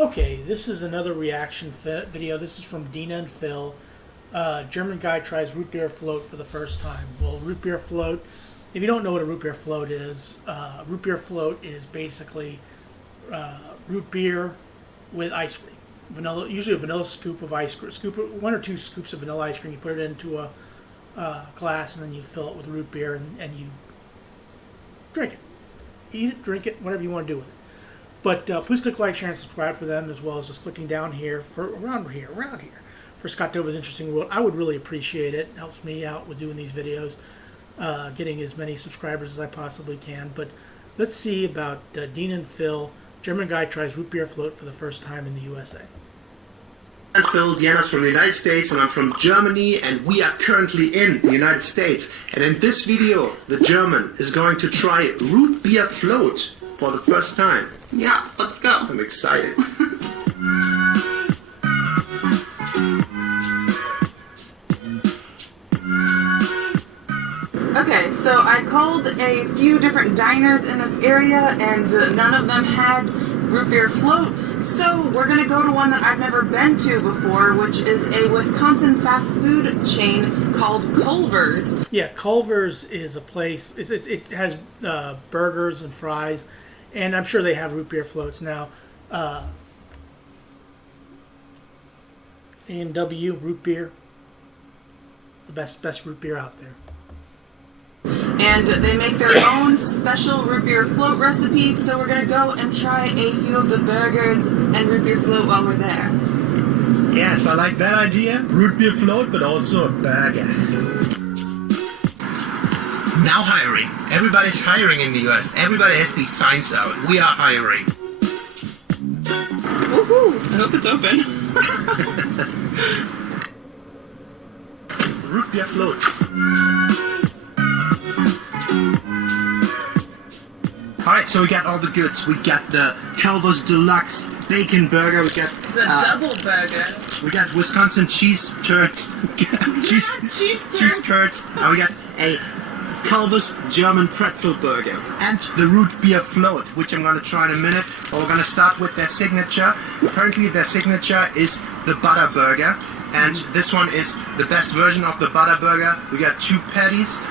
Okay, this is another reaction video. This is from Dina and Phil. German guy tries root beer float for the first time. Well, root beer float, if you don't know what a root beer float is basically root beer with ice cream. Vanilla, usually a vanilla scoop of ice cream, one or two scoops of vanilla ice cream. You put it into a glass and then you fill it with root beer and you drink it. Eat it, drink it, whatever you want to do with it. But please click like, share, and subscribe for them, as well as just clicking down here for around here for Scott Dover's Interesting World. I would really appreciate it. It helps me out with doing these videos, getting as many subscribers as I possibly can. But let's see about Dean and Phil. German guy tries root beer float for the first time in the USA. I'm Phil, Diana's from the United States, and I'm from Germany, and we are currently in the United States. And in this video, the German is going to try root beer float for the first time. Yeah, let's go. I'm excited. Okay, so I called a few different diners in this area, and none of them had root beer float. So we're going to go to one that I've never been to before, which is a Wisconsin fast food chain called Culver's. Yeah, Culver's is a place. It has burgers and fries, and I'm sure they have root beer floats now. A&W root beer, the best root beer out there. And they make their own special root beer float recipe, so we're going to go and try a few of the burgers and root beer float while we're there. Yes, I like that idea. Root beer float, but also a burger. Now hiring. Everybody's hiring in the US. Everybody has these signs out. We are hiring. Woohoo! I hope it's open. Root beer float. Alright, so we got all the goods. We got the Culver's Deluxe Bacon Burger. We got It's a double burger. We got Wisconsin cheese curds. cheese curds. And we got a Culver's German Pretzel Burger. And the root beer float, which I'm going to try in a minute. But we're going to start with their signature. Apparently their signature is the Butter Burger. And this one is the best version of the Butter Burger. We got 2 patties.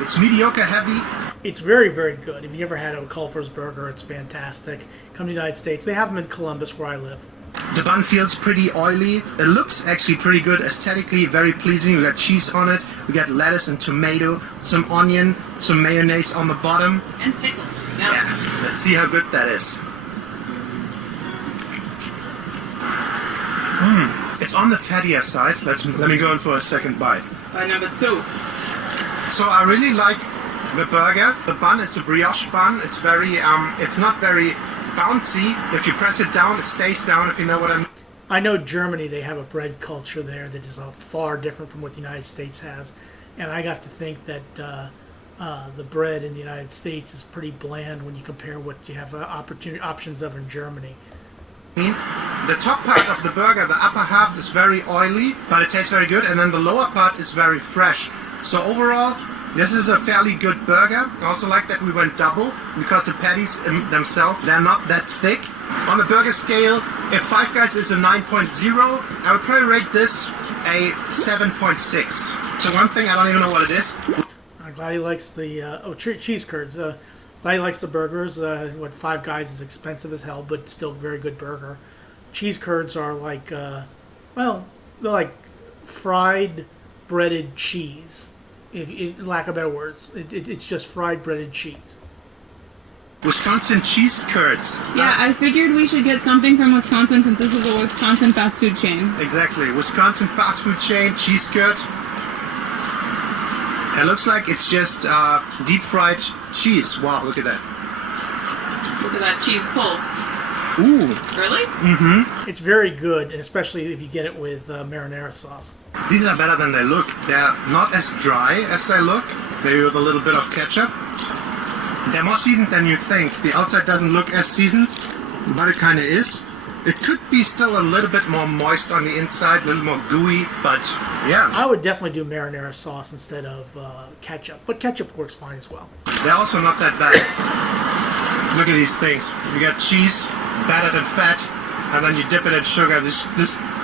It's mediocre heavy. It's very, very good. If you ever had a Culver's burger, it's fantastic. Come to the United States. They have them in Columbus, where I live. The bun feels pretty oily. It looks actually pretty good aesthetically, very pleasing. We got cheese on it. We got lettuce and tomato, some onion, some mayonnaise on the bottom. And pickles. Yeah, let's see how good that is. It's on the fattier side. Let me go in for a second bite. By number 2. So I really like the burger. The bun, it's a brioche bun. It's very, it's not very bouncy. If you press it down, it stays down, if you know what I mean. I know Germany, they have a bread culture there that is far different from what the United States has. And I have to think that the bread in the United States is pretty bland when you compare what you have options of in Germany. The top part of the burger, the upper half, is very oily, but it tastes very good. And then the lower part is very fresh. So overall, this is a fairly good burger. I also like that we went double because the patties themselves, they're not that thick. On the burger scale, if Five Guys is a 9.0, I would probably rate this a 7.6. So one thing, I don't even know what it is. I'm glad he likes the cheese curds. Glad he likes the burgers. What Five Guys is expensive as hell, but still very good burger. Cheese curds are like, well, they're like fried breaded cheese. Lack of better words, it's just fried breaded cheese. Wisconsin cheese curds. Yeah, I figured we should get something from Wisconsin since this is a Wisconsin fast food chain. Exactly, Wisconsin fast food chain, cheese curd. It looks like it's just deep fried cheese. Wow, look at that. Look at that cheese pull. Ooh. Really? Mm-hmm. It's very good, and especially if you get it with marinara sauce. These are better than they look. They're not as dry as they look. Maybe with a little bit of ketchup. They're more seasoned than you think. The outside doesn't look as seasoned, but it kind of is. It could be still a little bit more moist on the inside, a little more gooey, but yeah. I would definitely do marinara sauce instead of ketchup, but ketchup works fine as well. They're also not that bad. Look at these things. We got cheese, battered and fat, and then you dip it in sugar. This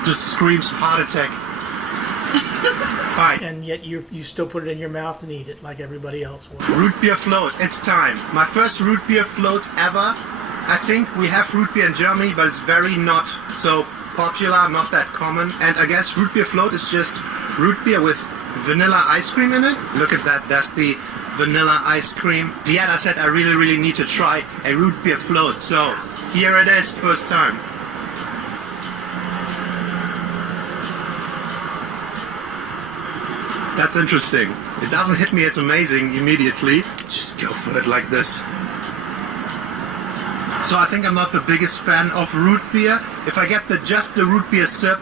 just screams heart attack. Fine. And yet you still put it in your mouth and eat it like everybody else would. Root beer float, it's time. My first root beer float ever. I think we have root beer in Germany, but it's very not so popular, not that common. And I guess root beer float is just root beer with vanilla ice cream in it. Look at that, that's the vanilla ice cream. Yeah, I said I really need to try a root beer float. So here it is, first time. That's interesting. It doesn't hit me as amazing immediately. Just go for it like this. So I think I'm not the biggest fan of root beer. If I get just the root beer sip,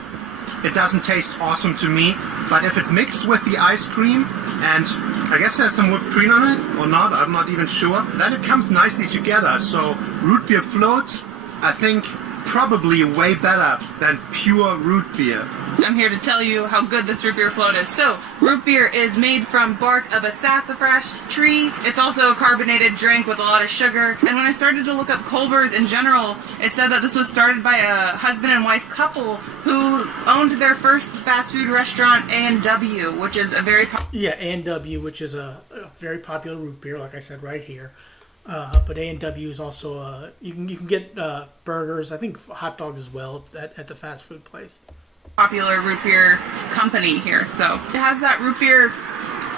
it doesn't taste awesome to me. But if it mixed with the ice cream, and I guess there's some whipped cream on it, or not, I'm not even sure, then it comes nicely together. So root beer float, I think, probably way better than pure root beer. I'm here to tell you how good this root beer float is. So, root beer is made from bark of a sassafras tree. It's also a carbonated drink with a lot of sugar. And when I started to look up Culver's in general, it said that this was started by a husband and wife couple who owned their first fast food restaurant, A&W, which is a very Yeah, A&W, which is a very popular root beer, like I said, right here. But A&W is also you can get burgers, I think hot dogs as well at the fast food place. popular root beer company here. So it has that root beer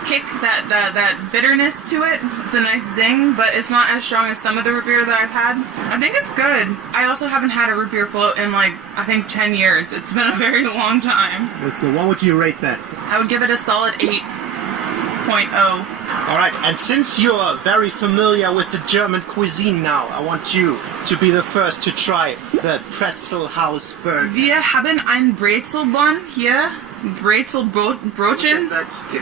kick, that bitterness to it. It's a nice zing, but it's not as strong as some of the root beer that I've had. I think it's good. I also haven't had a root beer float in I think 10 years. It's been a very long time. So what would you rate that? I would give it a solid 8.0. Alright, and since you're very familiar with the German cuisine now, I want you to be the first to try the Pretzel House Burger. Wir haben ein Brezelbun hier. Brezelbrötchen,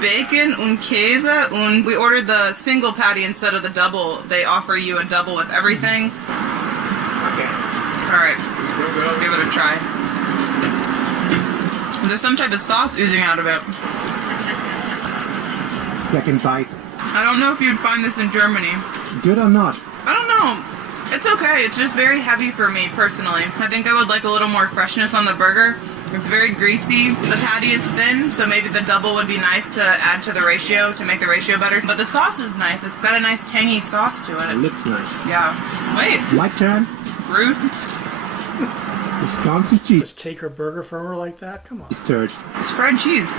bacon und Käse, and we ordered the single patty instead of the double. They offer you a double with everything. Okay. Alright, let's give it a try. There's some type of sauce oozing out of it. Second bite. I don't know if you'd find this in Germany. Good or not? I don't know. It's okay. It's just very heavy for me, personally. I think I would like a little more freshness on the burger. It's very greasy. The patty is thin, so maybe the double would be nice to add to the ratio, to make the ratio better. But the sauce is nice. It's got a nice tangy sauce to it. It looks nice. Yeah. Wait. White turn. Rude. Wisconsin cheese. Just take her burger from her like that? Come on. Turds. It's fried cheese.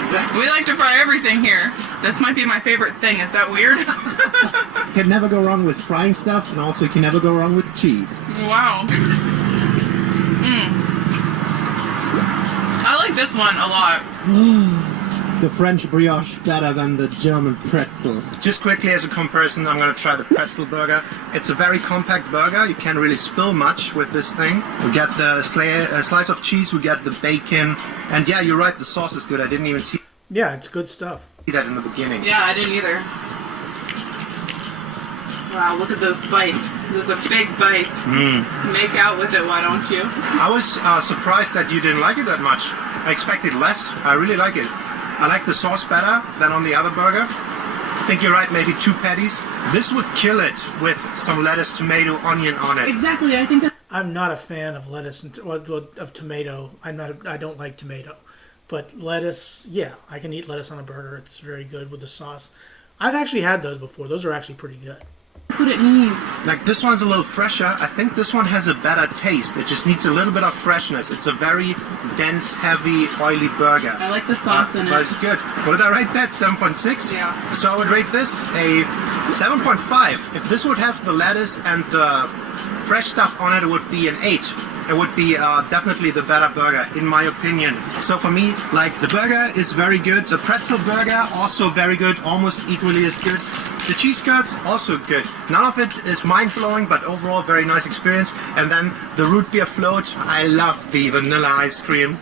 Exactly. We like to fry everything here. This might be my favorite thing. Is that weird? Can never go wrong with frying stuff, and also can never go wrong with cheese. Wow. I like this one a lot. The French brioche better than the German pretzel. Just quickly as a comparison, I'm going to try the pretzel burger. It's a very compact burger. You can't really spill much with this thing. We get the slice of cheese, we get the bacon, and yeah, you're right, the sauce is good. I didn't even see Yeah, it's good stuff. that in the beginning. Yeah, I didn't either. Wow, look at those bites. Those are big bites. Make out with it, why don't you? I was surprised that you didn't like it that much. I expected less. I really like it. I like the sauce better than on the other burger. I think you're right, maybe 2 patties. This would kill it with some lettuce, tomato, onion on it. Exactly, I think that... I'm not a fan of lettuce and of tomato. I don't like tomato, but lettuce. Yeah, I can eat lettuce on a burger. It's very good with the sauce. I've actually had those before. Those are actually pretty good. That's what it needs. Like, this one's a little fresher. I think this one has a better taste. It just needs a little bit of freshness. It's a very dense, heavy, oily burger. I like the sauce in it. But it's good. What did I rate that? 7.6? Yeah. So I would rate this a 7.5. If this would have the lettuce and the fresh stuff on it, it would be an 8. It would be definitely the better burger, in my opinion. So for me, like, the burger is very good. The pretzel burger, also very good, almost equally as good. The cheese curds, also good. None of it is mind-blowing, but overall very nice experience. And then the root beer float. I love the vanilla ice cream.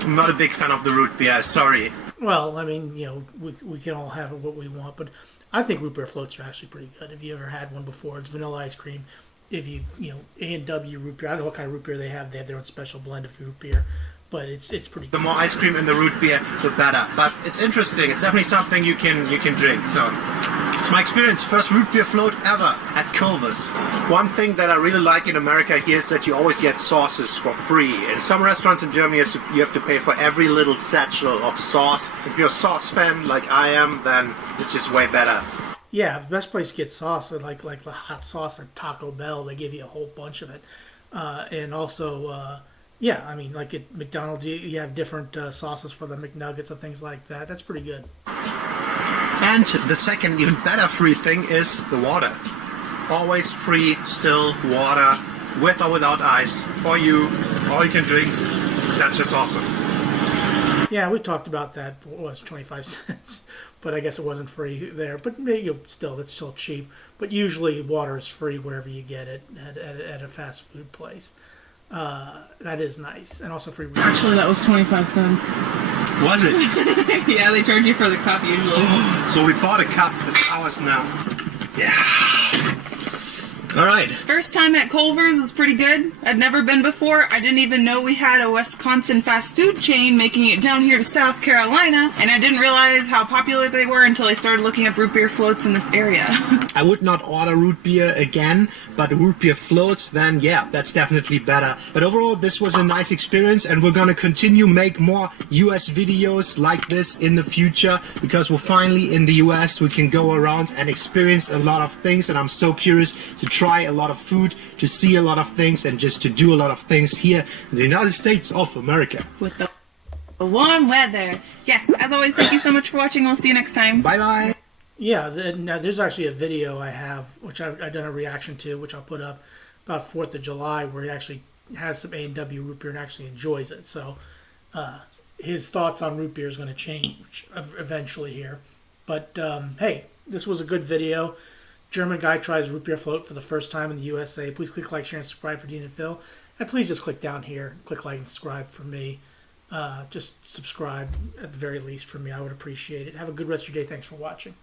I'm not a big fan of the root beer, sorry. Well, I mean, we can all have what we want, but I think root beer floats are actually pretty good. If you ever had one before, it's vanilla ice cream. If A&W root beer, I don't know what kind of root beer they have. They have their own special blend of root beer, but it's pretty good. The more ice cream in the root beer, the better. But it's interesting. It's definitely something you can drink. So it's my experience. First root beer float ever at Culver's. One thing that I really like in America here is that you always get sauces for free. In some restaurants in Germany, you have to pay for every little satchel of sauce. If you're a sauce fan like I am, then it's just way better. Yeah, the best place to get sauce, like the hot sauce at Taco Bell, they give you a whole bunch of it. And also, yeah, I mean, like at McDonald's, you have different sauces for the McNuggets and things like that. That's pretty good. And the second, even better free thing is the water. Always free, still water, with or without ice, for you, all you can drink. That's just awesome. Yeah, we talked about that. It was 25 cents, but I guess it wasn't free there. But maybe still, it's still cheap. But usually, water is free wherever you get it at a fast food place. That is nice, and also free. Actually, that was 25 cents. Was it? Yeah, they charge you for the cup usually. So we bought a cup. It's ours now. Yeah. All right. First time at Culver's was pretty good. I'd never been before. I didn't even know we had a Wisconsin fast food chain making it down here to South Carolina, and I didn't realize how popular they were until I started looking up root beer floats in this area. I would not order root beer again, but root beer floats, then yeah, that's definitely better. But overall, this was a nice experience, and we're gonna continue make more US videos like this in the future, because we're finally in the US. We can go around and experience a lot of things, and I'm so curious to try a lot of food, to see a lot of things, and just to do a lot of things here in the United States of America. With the warm weather. Yes, as always, thank you so much for watching. We'll see you next time. Bye bye. Yeah, now there's actually a video I have, which I've done a reaction to, which I'll put up about 4th of July, where he actually has some A&W root beer and actually enjoys it. So his thoughts on root beer is going to change eventually here. But hey, this was a good video. German guy tries root beer float for the first time in the USA. Please click like, share, and subscribe for Dean and Phil. And please just click down here. Click like and subscribe for me. Just subscribe at the very least for me. I would appreciate it. Have a good rest of your day. Thanks for watching.